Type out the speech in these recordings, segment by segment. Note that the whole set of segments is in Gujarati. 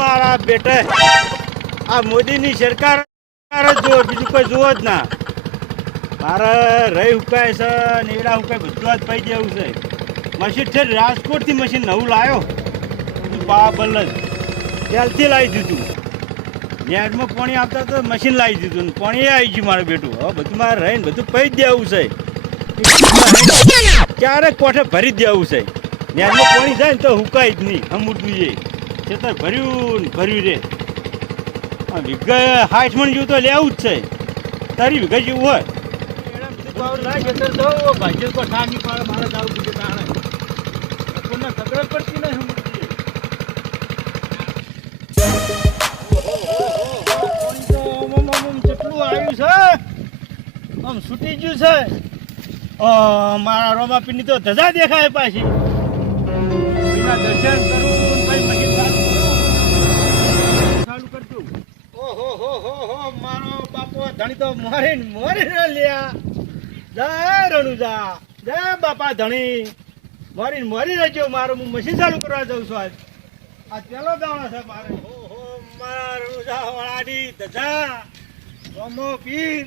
મારા બેટા આ મોદીની સરકાર જો બીજું કોઈ જોવો જ ના. મારે રહી હુકાય છે ને એડા હુકાય બધું જ પૈ દેવું છે. મશીન છે રાજકોટથી મશીન નવું લાવ્યો પાવર જ ત્યારથી લાવી દીધું. નેટમાં પાણી આવતા તો મશીન લાવી દીધું ને પાણી આવી ગયું મારું બેટું. હવે બધું મારે રહીને બધું પૈ જ દેવું છે. ક્યારેક કોઠે ભરી જ દેવું છે. નેટમાં પાણી જાય ને તો હુકાય જ નહીં. અમૂર્તું એ ખેતર ભર્યું ને ભર્યું રે. વીઘા 60 મણ જેવું તો લેવું જ છે. તારી વીઘા જેવું હોય ભાઈ તો ઠાર નહીં પાડે. મારે જવું બીજું તાણે આપણને ખબર પડતી નહીં. કેટલું આવ્યું છે આમ છૂટી ગયું છે. મારા રોમાપીની તો ધજા દેખાય પાછી. એના દર્શન કરું ભાઈ મશીન ચાલુ કરતું. ઓહો મારો બાપો ધણી તો મોરી લ્યા. જય રણુજા જય બાપા ધણી મોરી રહેજો. મારું હું મશીન ચાલુ કરવા જાઉં છું. આજ પેલો દાણો છે મારે. ઓહો મારા રણુજા વાળાની ધજા રોમો પીર.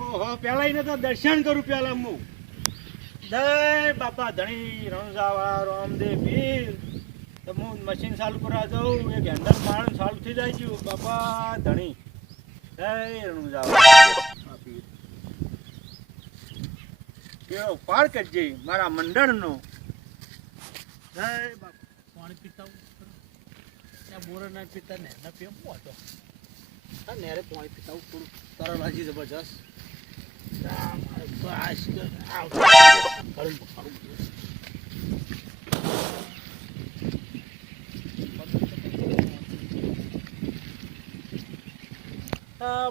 ઓહો પેલા એને તો દર્શન કરું. પેલા હું જય બાપા ધણી રણુજા વાળા રામદેવ પીર. તો હું મશીન ચાલુ કરવા જાઉં. એક હેન્ડલ મારણ ચાલુ થઈ જાય છે. બાપા ધણી જય રણુજા કેવો પાર કરજે મારા મંડળનો. જય બાપા. પાણી પીતા ત્યાં બોર ના પીતા ને ના પીવું હતો. હા નેરે પાણી પીતા થોડું તરલ હજી જબરજસ્ત.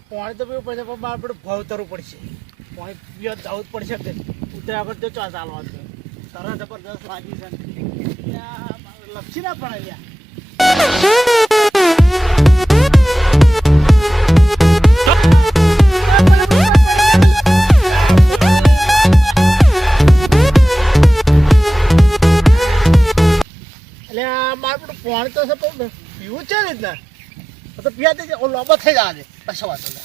પાણી તો પીવું પડશે પણ મારે બધું ભાવ તરવું પડશે. પાણી પીવા જવું જ પડશે કે ઉતર્યા આગળ તો ચા ચાલવાનું છે. તરત જબરદસ્ત લાગી છે. લપસી ના પણ અહીંયા મારે બધું પાણી તો છે પણ પીવું છે રીતના તો પીવા દે. લોબો થઈ જવા દે કશો વાંધો નહીં.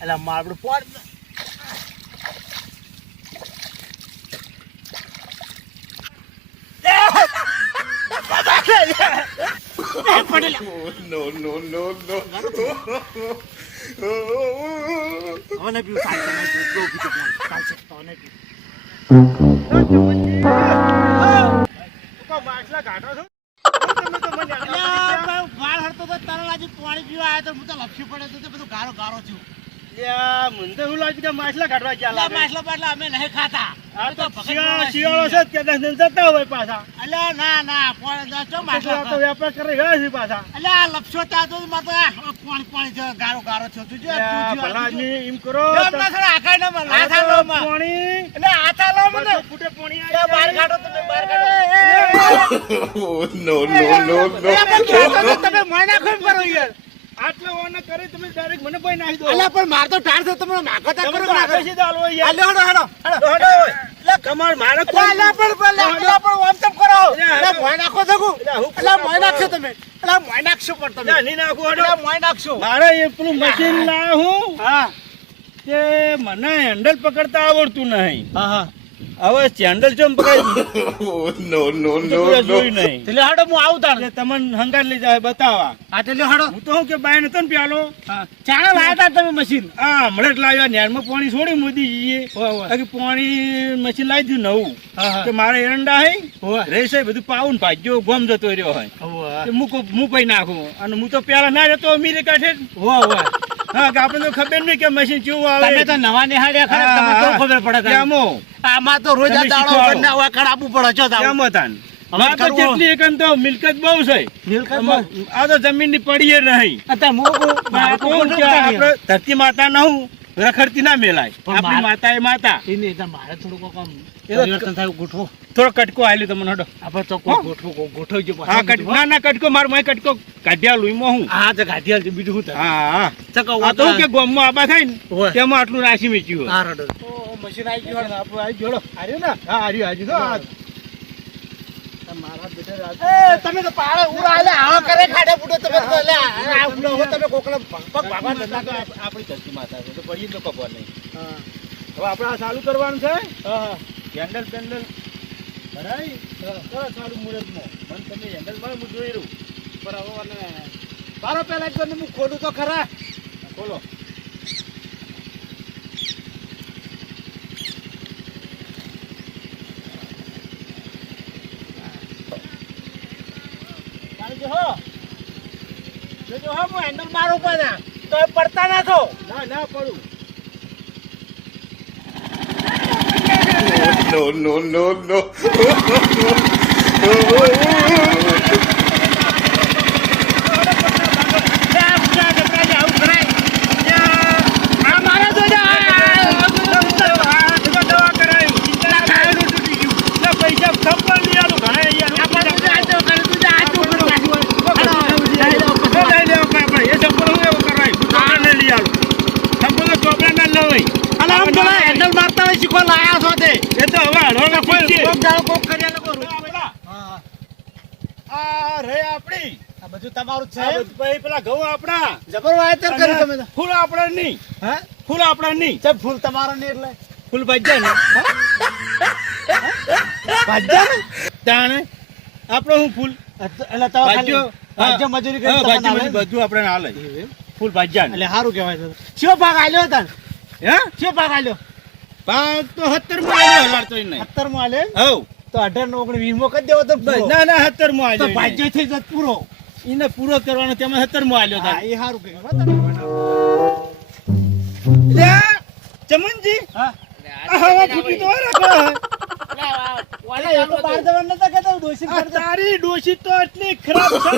એટલે મારે બધું પાણી પાણી પીવા આવ્યા તો હું તો લપસી પડે તો બધું ગારો ગારો છું. મને તો એવું લાગ્યું કે માછલા કાઢવા ગયા. માછલા પાટલા અમે નહીં ખાતા. શિયાળો છે ત્યાં જતા હોય પાછા. અલ્યા ના તો વેપાર કરી ગયા છે પાછા. અલ્યા લપસો ત્યાં તો પાણી ગારો ગારો છો. તું એમ કરો તમે માના કેમ કરો યાર? આટલો ઓના કરે તમે ડાયરેક્ટ મને કોઈ નાખી દો. અલ્યા પણ માર તો ટાળ છે. તમે નાખો તા કરો નાખો છે દાલો યાર. અલ્યા હેડો એટલે કમાલ મારે કોઈ અલ્યા પણ ઓમ તમ કરો. અલ્યા મોય નાખો છો. અલ્યા મોય નાખશો તમે. અલ્યા મોય નાખશો પણ તમે નહીં નાખો. અલ્યા મોય નાખશો. મારે એ પેલું મશીન લાવ્યો હું. હા તે મને હેન્ડલ પકડતા આવડતું નહીં. હા હવે ચેન્ડલ ચમ પકડી નો જોઈ નહીં. એટલે હાડો હું આવતા તમને હંગાર લઈ જાય બતાવવા. હા એટલે હાડો હું તો હું કે બાય નતો ને પ્યાલો ચાણા લાવ્યા તમે મશીન. હા હમણાં જ લાવ્યા. નેરમાં પાણી છોડી મોદીજીએ પાણી મશીન લાવી દીધું નવું. કે મારે એરંડા હે રેસે બધું પાવું ને ભાગ્યો ગોમ જતો રહ્યો હોય. હું પઈ નાખું અને હું તો પેલા ના જતો અમીરે કાંઠે. હા આપણે તો ખબર નહીં કે મશીન કેવું આવે. તમે તો નવા નિહાળ્યા ખરા. તમને તો ખબર પડે આમાં તો રોજ આ દાડો કરાવવું પડે છો. જેટલી એકન તો મિલકત બહુ છે. આ તો જમીન ની પડીએ નહીં. આપડે ધરતી માતા નહું રખડતી ના મેલાય. આપણી માતા એ માતા. મારે થોડુંક પરિવર્તન થાય. ગોઠવો થોડો કટકો આલ્યો તમને. હડો આપણે તો ગોઠવજો. હા ના કટકો મારો મેં કટકો કાઢ્યા લુઈમાં હું. હા તો કાઢ્યા બીજું શું થાય. હા તો કે ગોમમાં આબા થાય ને તેમાં આટલું રાશી વેચ્યું. હા રડો મશીન આવી ગયું. આપણે આવી ગયો. હાર્યું ને. હા હાર્યું. તમે તો પાડે ઉડા એટલે આવો કરે ખાડે બુડો તમે તો એટલે આ બુડો હો તમે કોકને પગ ભાગવા ધંધા કરો આપણી ધરતી માતા છે તો પડીએ તો ખબર નહીં. હવે આપણે આ ચાલુ કરવાનું છે. હેન્ડલ પેન્ડલ ભરાય સારું મુહૂર્તમાં મને તમે હેન્ડલ માં હું જોઈ રહ્યું પણ હવે મારો પેલા એક હું ખોલું તો ખરા. ખોલો. જો હો હું હેન્ડલ મારું પણ તો પડતા ના છો. ના પડું. No, no, no, no. Handle મારતા હોય શીખવા લાયા છો તે એ તો હવે હળવાનો કોઈ છે. કોક કર્યા લોકો આ રે આપણી આ બધું તમારું જ આ છે. બધું ભાઈ પેલા ઘઉં આપણા જબર વાયતર કરી તમે તો. ફૂલ આપણા નહીં. હે ફૂલ આપણા નહીં. ચપ ફૂલ તમારો ને એટલે ફૂલ ભાજ્યા ને ભાજ્યા ને તાણે આપણો હું ફૂલ એટલે તમે ખાલી ભાજ્ય મજૂરી કરી તમને ભાજ્યા આલે. બધું આપણે હાલે ફૂલ ભાજ્યા ને એટલે સારું કહેવાય છે. શિવ ભાગ આલ્યો તને હે શિવ ભાગ આલ્યો પાંચ તો 17 માં આવ્યો હલાડતો ય નહીં. 17 માં આલ્યો હવ તો 18 19 20 માં કરી દેવો તો પૂરો. ના 17 માં તો આવ્યો ભાજ્ય થઈ જત પૂરો. એને પૂરો કરવાનો તેમાં 17 માં આવ્યો હા તા એ સારું કહેવાય તને. લે ચમનજી હા આ હવા ફૂટી તો રાખો વાલા એ તો બહાર જવાનું નતા કહેતા દોશી આ તારી ડોશી તો એટલી ખરાબ છે.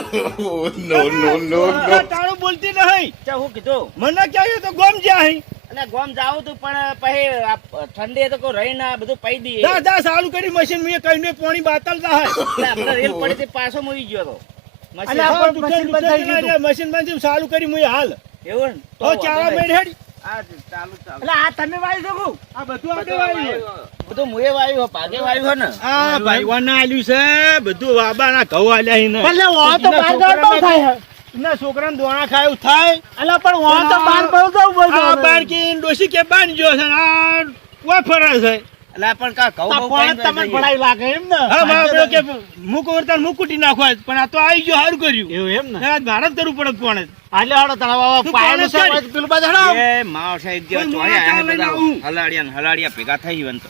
Oh, no, no, no, આ no. તારું બોલતી નહીં. ચા હું કીધું મને ક્યાં તો ગોમ જ્યાં હી એટલે ગોમ જાવું તું પણ પછી ઠંડી તો કોઈ રહી ના બધું પઈ દઈએ દા ચાલુ કરી મશીન મેં કઈને પાણી બાતલતા હે એટલે આપણે રેલ પડી હતી પાછો મૂવી ગયો તો અલે આ પણ મશીન બંધ થઈ ગયું હતું. મશીન બંધ ચાલુ કરી મુએ હાલ એવું ને? તો ચાલા મેડ હેડી આ ચાલુ એટલે આ તમે વાઈ શકો આ બધું આપણે વાવ્યું બધું મુએ વાયું ભાગે વાયું હે ને આ ભાઈવાના આલ્યું છે બધું વાબાના ઘઉં આલ્યા હી ને ભલે વા તો બહાર જવાનું બહુ થાય હે. ના છોકરાને દોણા ખાયું થાય અલા પણ વા તો બહાર બહુ જવું આ પડે. બારકી ડોશી કે બાન જો છે ને આ વા ફરે છે એટલે આ પણ કા ઘઉં આ બહુ કોણ પાઈને તમને જઈએ. ભળાઈ લાગે એમ ને હા મારો કે મુક વર્તન મુકુટી નાખવા પણ આ તો આવી ગયો સારું કર્યું એવું એમ ને આ ભારત કરવું પડે કોણે આલે હાડો તળાવ તું પાયનું કોણ છે છે? પેલું બાજુ હાડો એ માવ સાહેબ જેવા કોઈ ચોયા આને મોણા બધા ચાલે ના હલાડિયા ભેગા થઈ વન તો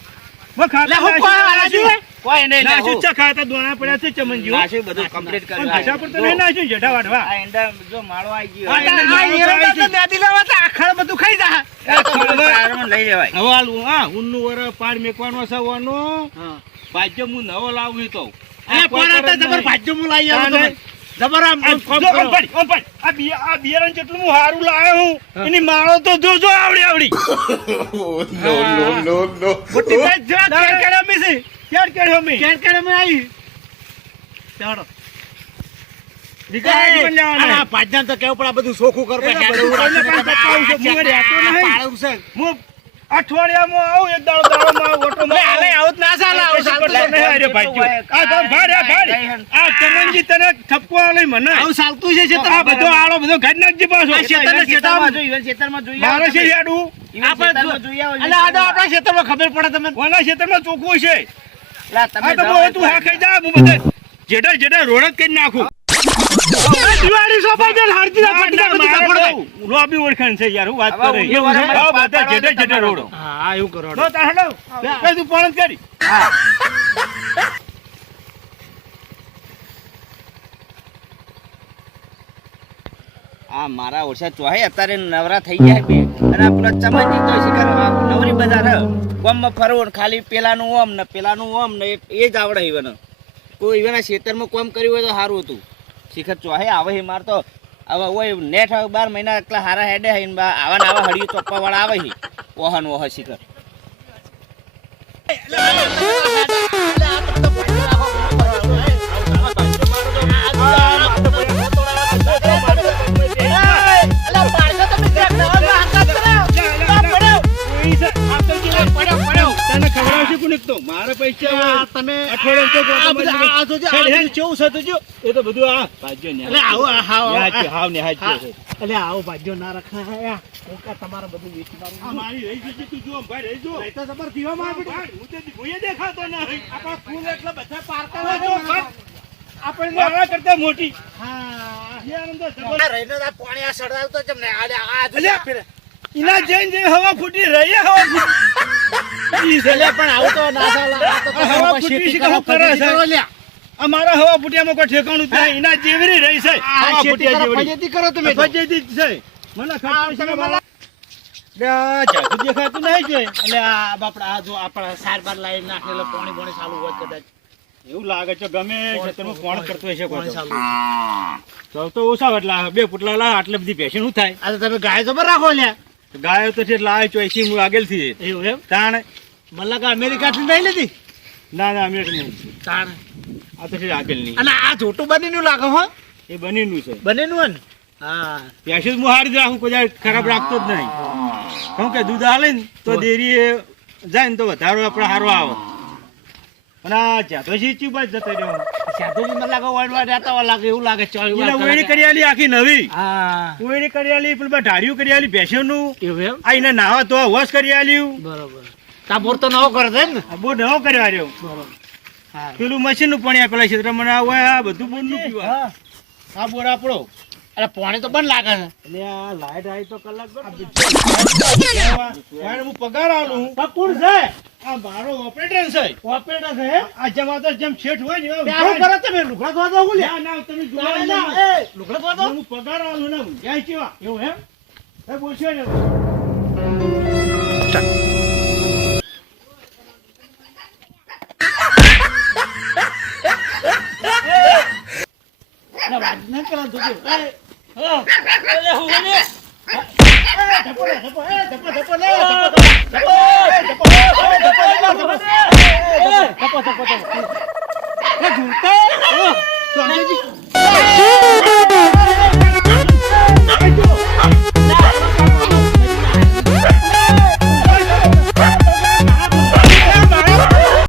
વો ખાતા લે હું કોઈ હાલા જોઈએ કોઈ નહીં ના લે હું. શું ખાતા દોણા પડ્યા છે ચમનજી નાશું બધું complete કર્યું. ભાષા પર તો નહીં નાખ્યું જેઠા વાઢવા આ એંડા જો માળો આવી ગયો આ એંડા આ હીરો તો મેદી લેવા તો આખર બધું ખાઈ જા. આ તો બધું કારમાં લઈ જવાય હવે હાલું હા ઊનનું વર પાડ મેકવાનો છે વાનો હા ભાજ્ય હું નવો લાવું તો અરે કોણ હતા જબર ભાજ્ય મુ લાઈ આવું તમે જબર આમ આ કોમ જો કરો. ઓમ પડ આ બિયારણ જેટલું હું હારું લાવ્યો હું એની માળો તો જો આવડી Oh, no, no, no, no. મોટી ભાઈ જો કેર કરે મી ક્યાં કર્યો મે કેર કરે મે આવી ચાલો દીકરા પણ લેવાના આ ભાજ્યા તો કેવું પડે આ બધું સોખું કર એટલે બધું કોઈને પણ બતાવું છે, મું રહેતો નહીં. પાડું છે હું અઠવાડિયામાં આવું એક દાડોમાં ઓટો લે આલે આવું જ ના ચાલે આવું ચાલતું તો નહીં. આ તો ભાડ આ ચમનજી તને ઠપકો આલે મને આવું ચાલતું છે છે આ બધો આળો બધો ગાડી નાખજે પાછો આ ખેતરને ખેતરમાં જોઈ ખેતરમાં જોઈ મારે છે યાડું ખેતરમાં જોઈ આવો એટલે આ તો આપણા ક્ષેત્રમાં ખબર પડે તમને કોના ક્ષેત્રમાં ચોખ્ખું છે લા તમે આ તો જાઓ બહુ તું હા ખાઈ જા હું બધે જેડા રોડ જ કરી નાખું દિવાળી સોપાઈ જાય હારતી ના ફાટી જાય બધું મારે પડે. તો લોબી ઓળખાણ છે યાર હું વાત હવે કરે એવું છે, હા, બધા પાડવાનો જેડા રોડ હા એવું કરો નો તા હેડો લે તું પણ કરી આ મારા ઓછા ચોહાય અત્યારે નવરા થઈ જાય બે અને આ પેલા ચમચી તો શિકાર નવરી બજાર કોમમાં ફરવું ને ખાલી પેલાનું ઓમ ને પેલાનું ઓમ ને એ જ આવડે ઈવન કોઈ ઈવન ખેતરમાં કોમ કર્યું હોય તો સારું હતું શિખર ચોહાય આવે છે માર તો હવે ઓય નેટ 12 મહિના એટલા હારા હેડે હે ને આવા ને આવા હળિયું ચોપ્પા વાળા આવે છે ઓહન ઓહ શિખર તને ખવડાવશે કોને તો મારા પૈસા તમે અઠવાડિયે તો આ બધા આ જોજે કેવું છે તો જો એ તો બધું આ ભાજ્યો ને એટલે આવો હાવ ને હાજ્યો છે એટલે આવો ભાગ્યો ના રખાય કોકા તમારે બધું વેચી આ મારું મારી રહી જશે તું જો ભાઈ રહી જો એ તો તમારે પીવામાં આવે હું તો ભૂયે દેખાતો નહીં આપણા ફૂલ એટલે બધા પારકા આપણે મારા કરતા મોટી હા યાર અંદર આ રહીને આ પાણી આ સડાવતો જ ને આ અલ્યા, ઇના જૈન જે હવા ફૂટી રહી હવા ફૂટી એટલે પણ આવું તો ના ચાલે આ તો આ હવા ફૂટી છે કે હું કરે છે? અમારા હવા ફૂટિયામાં કોઈ ઠેકાણું જ નહીં ઇના જેવરી રહી છે હવા ફૂટિયા જેવરી ફજેતી કરો તમે તો. ફજેતી જ છે મને ખબર છે કે મારા જાદુ દેખાતું નહીં જોઈએ એટલે આ બાપડા આ જો આપણા સાર બાર લાઈન નાખેલો પાણી પાણી ચાલુ હોય કદાચ એવું લાગે છે ગમે ખેતરમાં કોણ કરતો હશે કોઈ પાણી તો. ચાલુ તો ઓછા એટલા 2 પુટલા લા આટલી બધી ભેંસી શું થાય આ તો તમે ગાય જબર રાખો લ્યા ગાયો તો છે લાય ચોઈસી હું આગળથી એવું એમ તાણ મતલબ અમેરિકાથી નહીં લીધી ના ના અમે નહીં તાણ આ તો છે આગળની અને આ જોટું બનીનું લાગે હો એ બનીનું છે બનેનું હે ને હા ભેંસી જ હું હારી જ રાખું કોઈ દાડો ખરાબ રાખતો જ નહીં કેમ કે દૂધ હાલે ને તો ડેરી જાય ને તો વધારો આપણે સારો આવે અને આ જાતો ચી બાજ જતો રહ્યો સાધુજી મને લાગે વાડવા જતા હોય લાગે એવું લાગે ચોરી એટલે ઓયડી કરિયાલી આખી નવી હા ઓયડી કરિયાલી પેલું ઢાળિયું કરિયાલી ભેંસોનું એવું એમ આ એને નાવા તો વોશ કરિયાલ્યું બરોબર તાબોર તો નવો કરે છે ને આ બહુ નવો કરવા રહ્યો બરોબર હા પેલું મશીન નું પાણી આપેલા છે મને આ બધું બોન નું પીવા આ બોર આપણો અરે પાણી તો બંધ લાગે છે એટલે આ લાઈટ આવી તો કલાક હું પગાર આલું પકુડ છે આ મારો ઓપરેટર છે ઓપરેટર છે આ જમાતો જેમ શેઠ હોય ને એમ આવું કરો તમે લુગડા ધોવા દો હું લે ના ના તમે ના, ના, એ, લુગડા ધોવા દો હું પગાર આલું ને ક્યાં કેવા એવું એમ એ બોલશો ને ના વાત ના કરા તું એ હા અરે હું ને ધપો લે ધપો એ ધપો ધપો લે ધપો ધપો ધપો